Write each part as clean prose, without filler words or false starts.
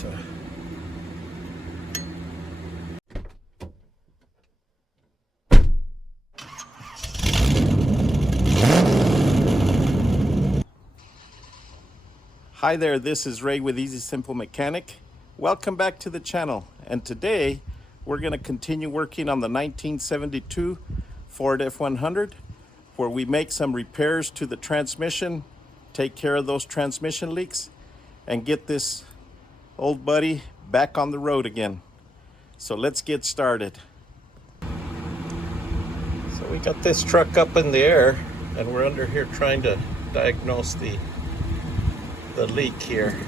So hi there, this is Ray with Easy Simple Mechanic. Welcome back to the channel, and today we're going to continue working on the 1972 Ford F-100, where we make some repairs to the transmission, take care of those transmission leaks, and get this old buddy back on the road again. So let's get started. So we got this truck up in the air, and we're under here trying to diagnose the leak here.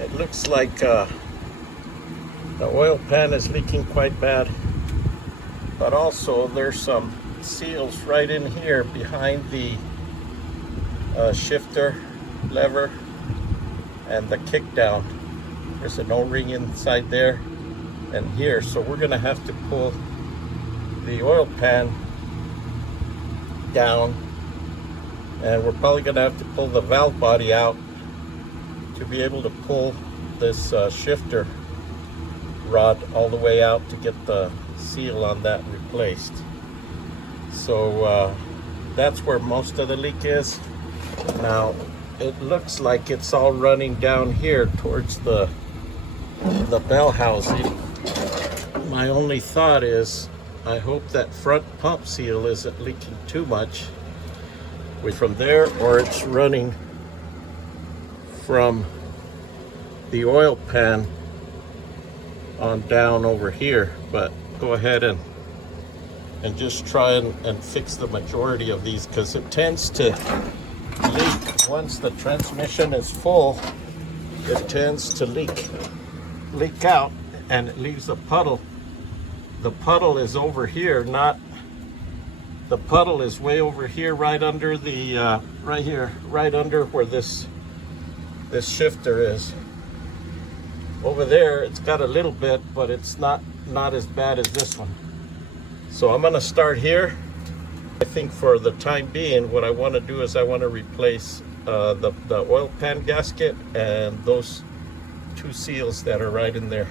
It looks like the oil pan is leaking quite bad, but also there's some seals right in here behind the shifter lever and the kick down. There's an O-ring inside there and here, so we're gonna have to pull the oil pan down, and we're probably gonna have to pull the valve body out to be able to pull this shifter rod all the way out to get the seal on that replaced. So that's where most of the leak is. Now it looks like it's all running down here towards the bell housing. My only thought is I hope that front pump seal isn't leaking too much from there, or it's running from the oil pan on down over here. But go ahead and just try and fix the majority of these, because it tends to leak once the transmission is full. It tends to leak out, and it leaves a puddle. The puddle is over here, not the puddle is way over here, right under the right here, right under where this shifter is. Over there it's got a little bit, but it's not as bad as this one. So I'm gonna start here. I think for the time being, what I want to do is I want to replace the oil pan gasket and those two seals that are right in there.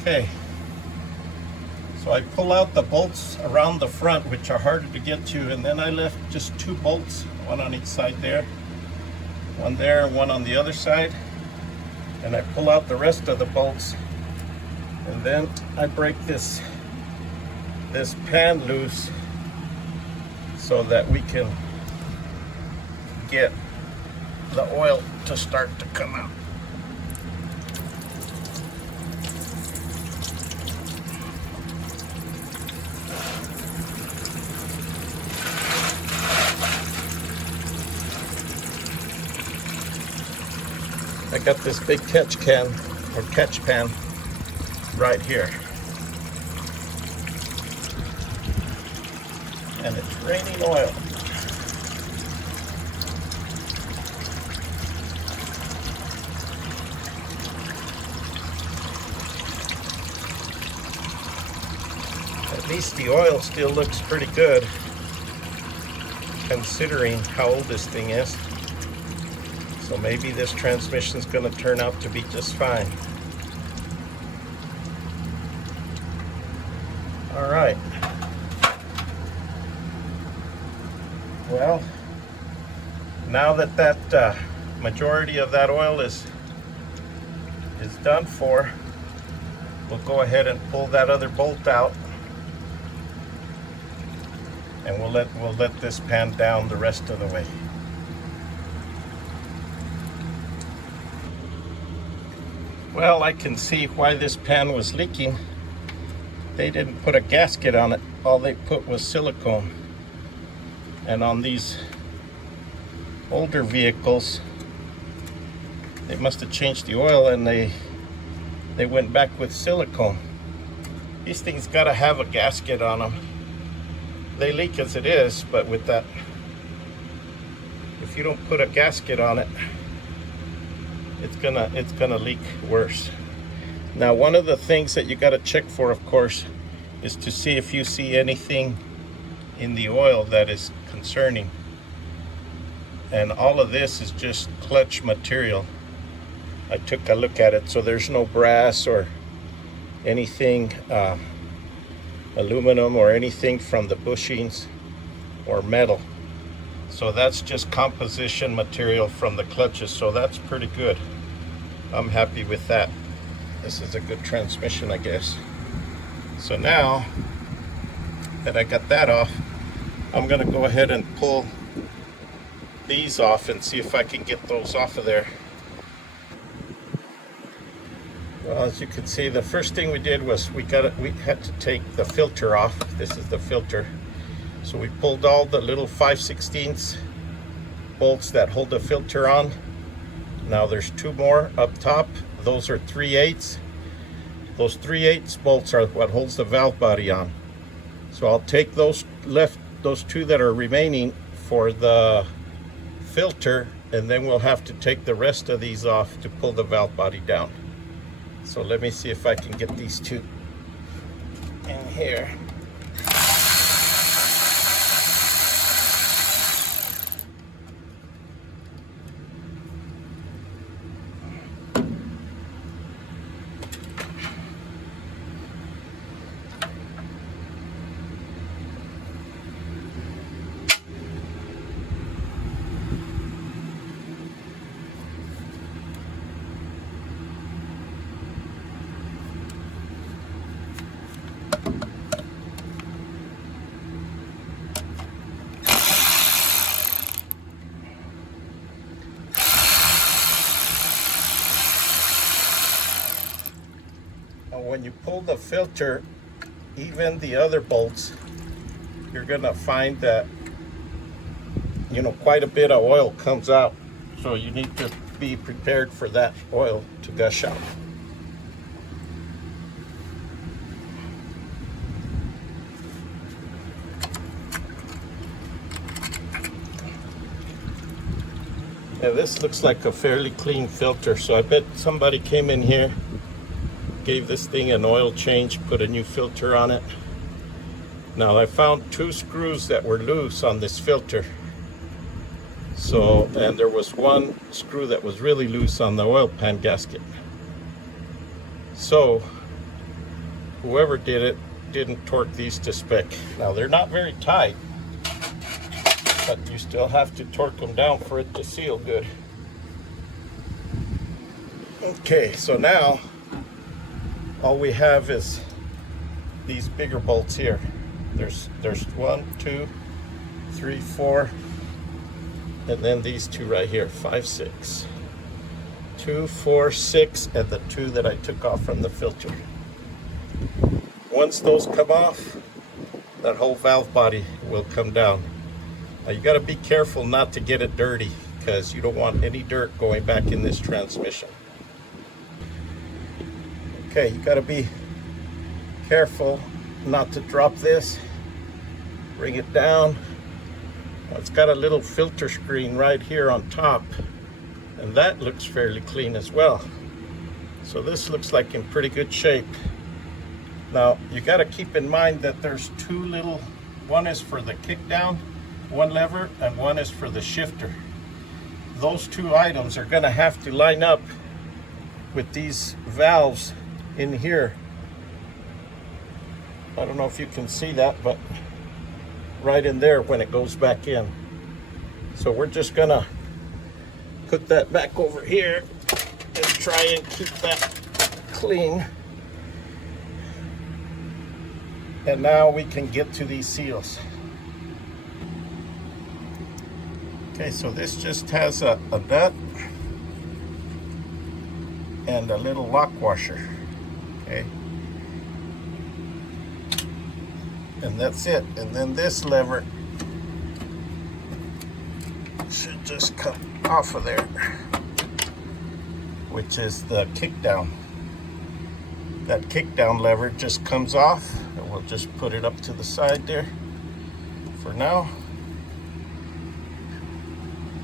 Okay, so I pull out the bolts around the front, which are harder to get to, and then I left just two bolts, one on each side there, one there and one on the other side, and I pull out the rest of the bolts, and then I break this pan loose so that we can get the oil to start to come out. I got this big catch pan right here, and it's raining oil. At least the oil still looks pretty good, considering how old this thing is. So maybe this transmission is going to turn out to be just fine. All right. Well, now that majority of that oil is done for, we'll go ahead and pull that other bolt out, and we'll let this pan down the rest of the way. Well, I can see why this pan was leaking. They didn't put a gasket on it. All they put was silicone. And on these older vehicles, they must have changed the oil, and they went back with silicone. These things gotta have a gasket on them. They leak as it is, but with that, if you don't put a gasket on it, it's gonna leak worse. Now, one of the things that you got to check for, of course, is to see if you see anything in the oil that is concerning. And all of this is just clutch material. I took a look at it, so there's no brass or anything, aluminum or anything from the bushings or metal. So that's just composition material from the clutches, so that's pretty good. I'm happy with that. This is a good transmission, I guess. So now that I got that off, I'm gonna go ahead and pull these off and see if I can get those off of there. Well, as you can see, the first thing we did was we had to take the filter off. This is the filter. So we pulled all the little 5/16 bolts that hold the filter on. Now there's two more up top. Those are 3/8. Those 3/8 bolts are what holds the valve body on. So I'll take those two that are remaining for the filter, and then we'll have to take the rest of these off to pull the valve body down. So let me see if I can get these two in here. When you pull the filter, even the other bolts, you're gonna find that, you know, quite a bit of oil comes out. So you need to be prepared for that oil to gush out. Yeah, this looks like a fairly clean filter, so I bet somebody came in here, gave this thing an oil change, put a new filter on it. Now I found two screws that were loose on this filter. So, and there was one screw that was really loose on the oil pan gasket. So whoever did it didn't torque these to spec. Now they're not very tight, but you still have to torque them down for it to seal good. Okay, so now all we have is these bigger bolts here. There's 1, 2, 3, 4, and then these two right here, 5, 6. 2, 4, 6, and the two that I took off from the filter. Once those come off, that whole valve body will come down. Now you got to be careful not to get it dirty, because you don't want any dirt going back in this transmission. Okay, you got to be careful not to drop this. Bring it down. Well, it's got a little filter screen right here on top, and that looks fairly clean as well. So this looks like in pretty good shape. Now you got to keep in mind that there's two little, one is for the kick down, one lever, and one is for the shifter. Those two items are going to have to line up with these valves in here. I don't know if you can see that, but right in there when it goes back in. So we're just gonna put that back over here and try and keep that clean. And now we can get to these seals. Okay, so this just has a nut and a little lock washer. Okay, and that's it. And then this lever should just come off of there, which is the kick down. That kick down lever just comes off, and we'll just put it up to the side there for now.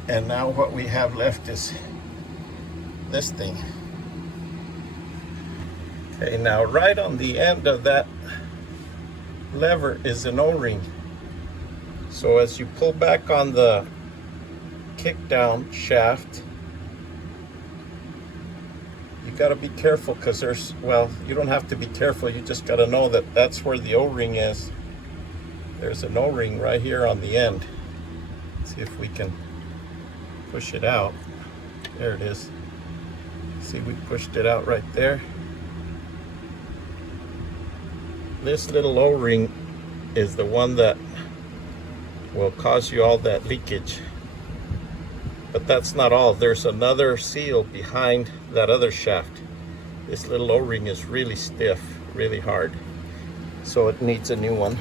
And now what we have left is this thing. Okay, now right on the end of that lever is an O-ring. So as you pull back on the kick down shaft. You got to be careful because there's, well, you don't have to be careful, you just got to know that that's where the O-ring is. There's an O-ring right here on the end. Let's see if we can push it out. There it is. See, we pushed it out right there. This little O-ring is the one that will cause you all that leakage. But that's not all. There's another seal behind that other shaft. This little O-ring is really stiff, really hard. So it needs a new one.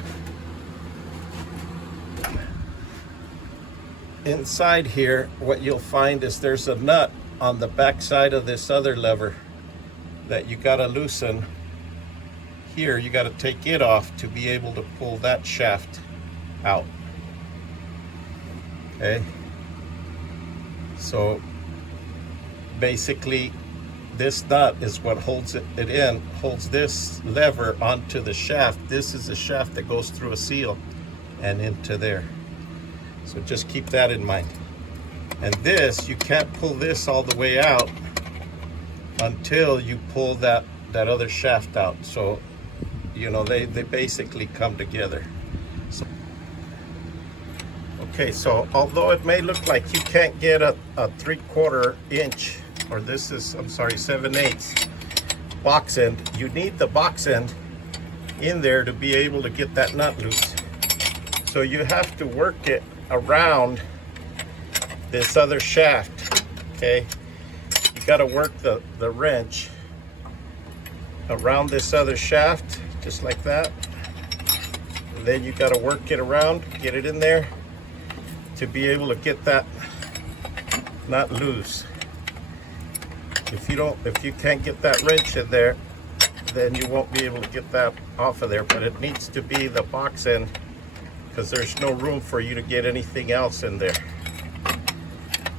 Inside here, what you'll find is there's a nut on the back side of this other lever that you gotta loosen. Here, you gotta take it off to be able to pull that shaft out. Okay? So basically, this nut is what holds it in, holds this lever onto the shaft. This is a shaft that goes through a seal and into there. So just keep that in mind. And this, you can't pull this all the way out until you pull that other shaft out. So, you know, they basically come together. So, okay, so although it may look like you can't get a 3/4 inch, or this is, I'm sorry, 7/8 box end, you need the box end in there to be able to get that nut loose. So you have to work it around this other shaft, okay? You gotta work the wrench around this other shaft, just like that. And then you gotta work it around, get it in there to be able to get that nut loose. If you can't get that wrench in there, then you won't be able to get that off of there. But it needs to be the box end, because there's no room for you to get anything else in there.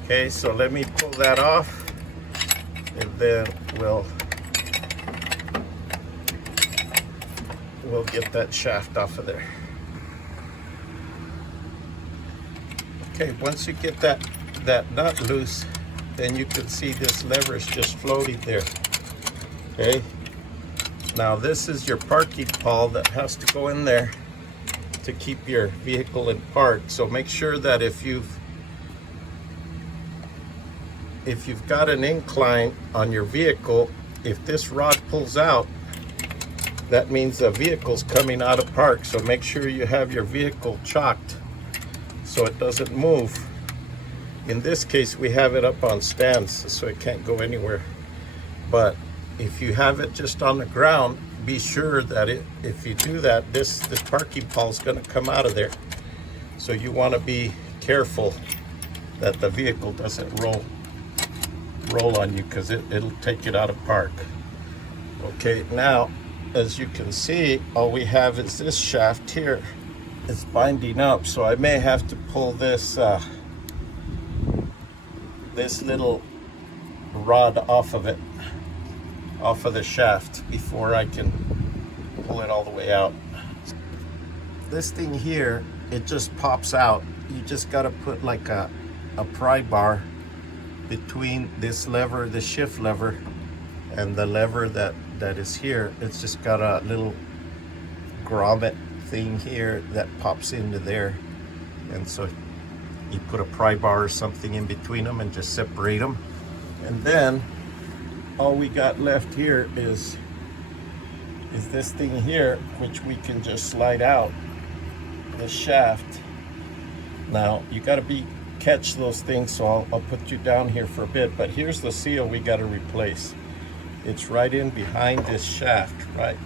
Okay, so let me pull that off, and then we'll get that shaft off of there. Okay, once you get that nut loose, then you can see this lever is just floating there. Okay, now this is your parking pawl that has to go in there to keep your vehicle in park. So make sure that if you've got an incline on your vehicle, if this rod pulls out, that means the vehicle's coming out of park. So make sure you have your vehicle chocked so it doesn't move. In this case, we have it up on stands, so it can't go anywhere. But if you have it just on the ground, be sure that if you do that, this parking pawl is going to come out of there. So you want to be careful that the vehicle doesn't roll on you, because it'll take it out of park. Okay, now as you can see, all we have is this shaft here. It's binding up, so I may have to pull this this little rod off of it, off of the shaft, before I can pull it all the way out. This thing here, it just pops out. You just got to put like a pry bar between this lever, the shift lever, and the lever that is here. It's just got a little grommet thing here that pops into there, and so you put a pry bar or something in between them and just separate them. And then all we got left here is this thing here, which we can just slide out, this shaft. Now you got to catch those things, so I'll put you down here for a bit. But here's the seal we got to replace. It's right in behind this shaft, right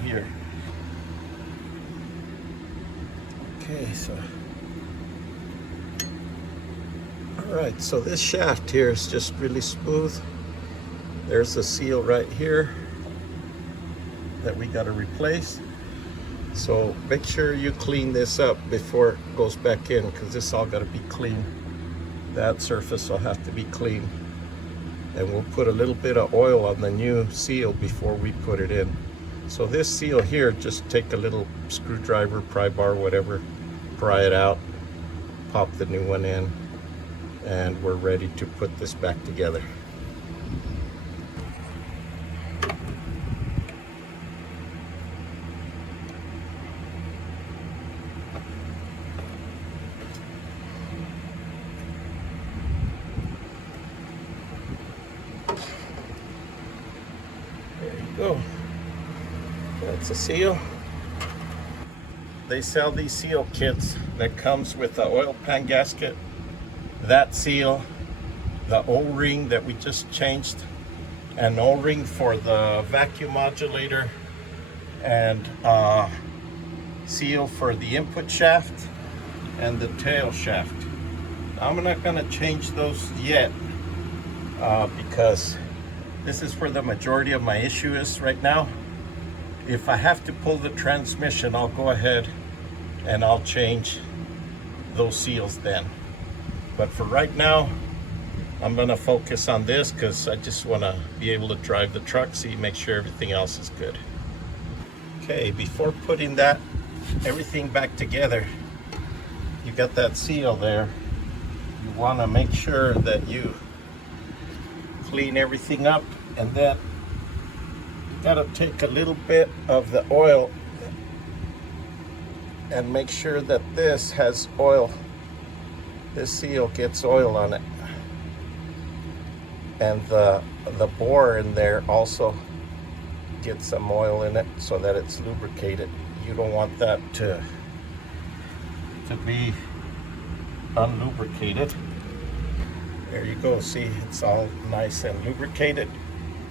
here. Okay, so all right, so this shaft here is just really smooth. There's the seal right here that we got to replace. So make sure you clean this up before it goes back in, because this all got to be clean. That surface will have to be clean. And we'll put a little bit of oil on the new seal before we put it in. So this seal here, just take a little screwdriver, pry bar, whatever, pry it out, pop the new one in, and we're ready to put this back together. There you go. That's a seal. They sell these seal kits that comes with the oil pan gasket, that seal, the O-ring that we just changed, an O-ring for the vacuum modulator, and seal for the input shaft and the tail shaft. I'm not going to change those yet because this is where the majority of my issue is right now. If I have to pull the transmission, I'll go ahead and I'll change those seals then. But for right now, I'm going to focus on this because I just want to be able to drive the truck, see, make sure everything else is good. Okay, before putting that everything back together, you got that seal there. You want to make sure that you clean everything up, and then you got to take a little bit of the oil and make sure that this has oil. This seal gets oil on it, and the bore in there also gets some oil in it so that it's lubricated. You don't want that to be unlubricated. There you go, see, it's all nice and lubricated,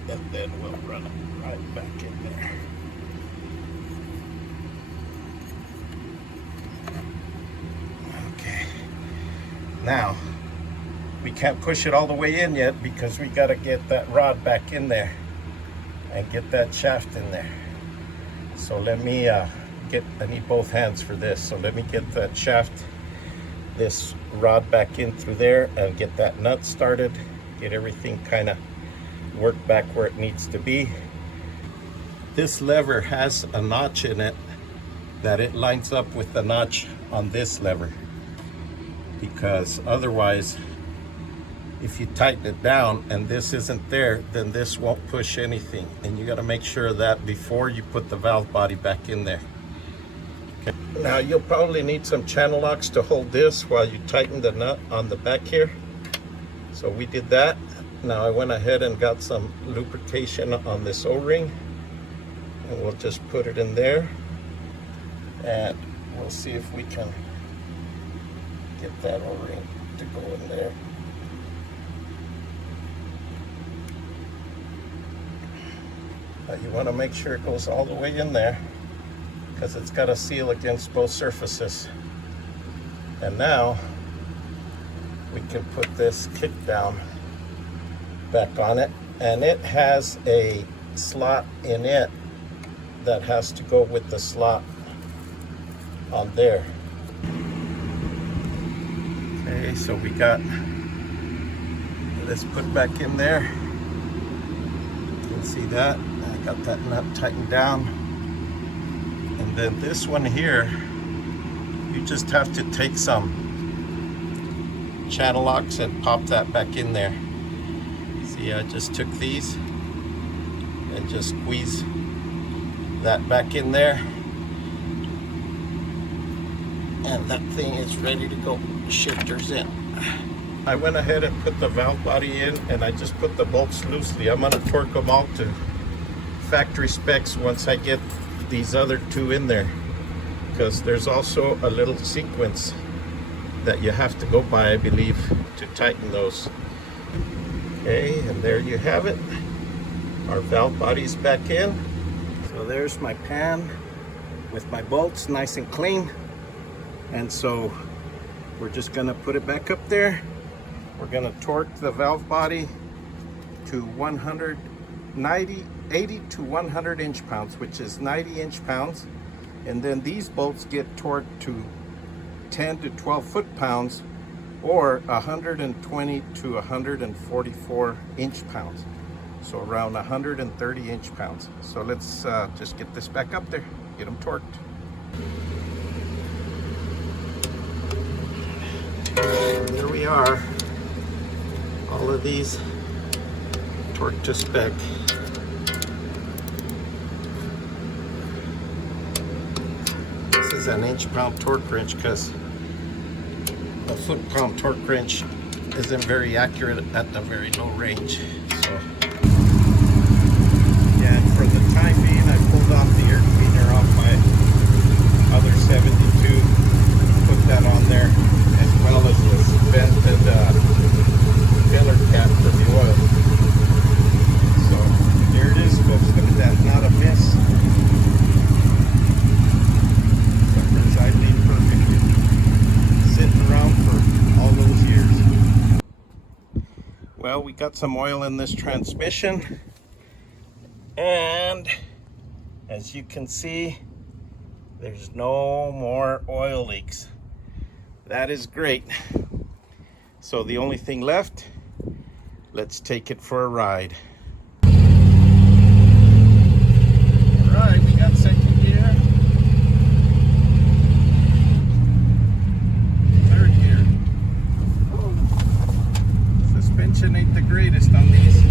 and then we'll run it right back in there. Okay, now we can't push it all the way in yet because we got to get that rod back in there and get that shaft in there. So let me I need both hands for this, so let me get that shaft, this rod back in through there, and get that nut started, get everything kind of worked back where it needs to be. This lever has a notch in it that it lines up with the notch on this lever, because otherwise if you tighten it down and this isn't there, then this won't push anything, and you got to make sure of that before you put the valve body back in there. Okay. Now you'll probably need some channel locks to hold this while you tighten the nut on the back here. So we did that. Now I went ahead and got some lubrication on this O-ring, and we'll just put it in there, and we'll see if we can get that O-ring to go in there. You want to make sure it goes all the way in there because it's got a seal against both surfaces. And now we can put this kick down back on it, and it has a slot in it that has to go with the slot on there. Okay, so we got this put back in there. You can see that. I got that nut tightened down. And then this one here, you just have to take some channel locks and pop that back in there. See, I just took these and just squeeze that back in there, and that thing is ready to go. Shifters in. I went ahead and put the valve body in, and I just put the bolts loosely. I'm going to torque them all to factory specs once I get these other two in there, because there's also a little sequence that you have to go by, I believe, to tighten those. Okay, and there you have it. Our valve body's back in. So there's my pan with my bolts nice and clean, and so we're just going to put it back up there. We're going to torque the valve body to 80 to 100 inch-pounds, which is 90 inch-pounds. And then these bolts get torqued to 10 to 12 foot-pounds, or 120 to 144 inch-pounds. So around 130 inch-pounds. So let's just get this back up there, get them torqued. There we are. all of these torque to spec. This is an inch-pound torque wrench because the foot-pound torque wrench isn't very accurate at the very low range. So yeah, and for the time being, I pulled off the air cleaner off my other 72, put that on there, as well as this vented filler cap for the oil. So here it is, folks. Look at that, not a miss. Sucker's idling perfectly, sitting around for all those years. Well, we got some oil in this transmission, and as you can see, there's no more oil leaks. That is great. So the only thing left, let's take it for a ride. All right, we got second gear, third gear. Suspension ain't the greatest on these.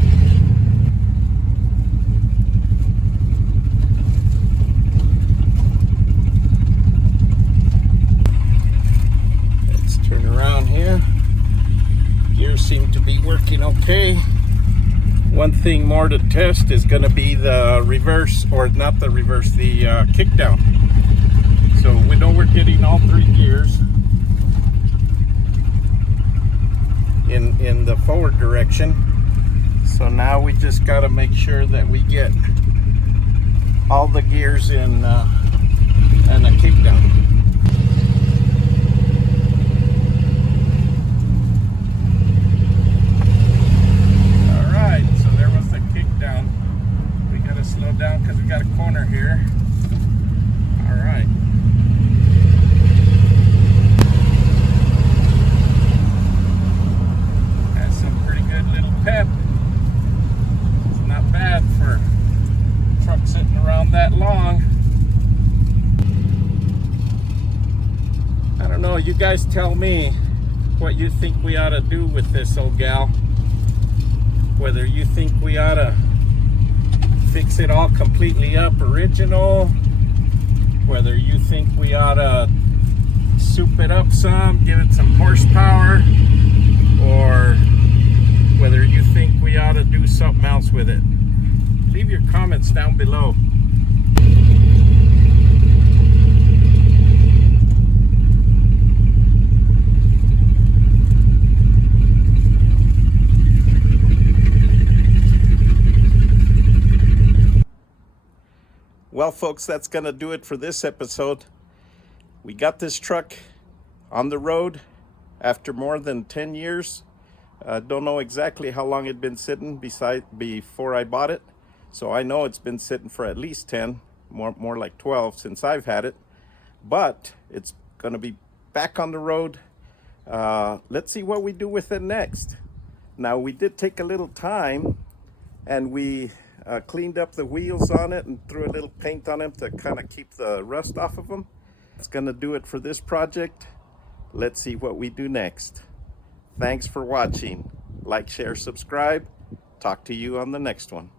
Turn around here. Gears seem to be working okay. One thing more to test is going to be the reverse, or not the reverse, the kickdown. So we know we're getting all three gears in the forward direction. So now we just got to make sure that we get all the gears in and a kickdown. Slow down because we got a corner here. All right. Has some pretty good little pep. It's not bad for a truck sitting around that long. I don't know, you guys tell me what you think we ought to do with this old gal. Whether you think we ought to fix it all completely up original, whether you think we ought to soup it up some, give it some horsepower, or whether you think we ought to do something else with it. Leave your comments down below. Well, folks, that's going to do it for this episode. We got this truck on the road after more than 10 years. Don't know exactly how long it'd been sitting before I bought it. So I know it's been sitting for at least 10, more like 12 since I've had it. But it's going to be back on the road. Let's see what we do with it next. Now, we did take a little time, and we cleaned up the wheels on it and threw a little paint on them to kind of keep the rust off of them. That's going to do it for this project. Let's see what we do next. Thanks for watching. Like, share, subscribe. Talk to you on the next one.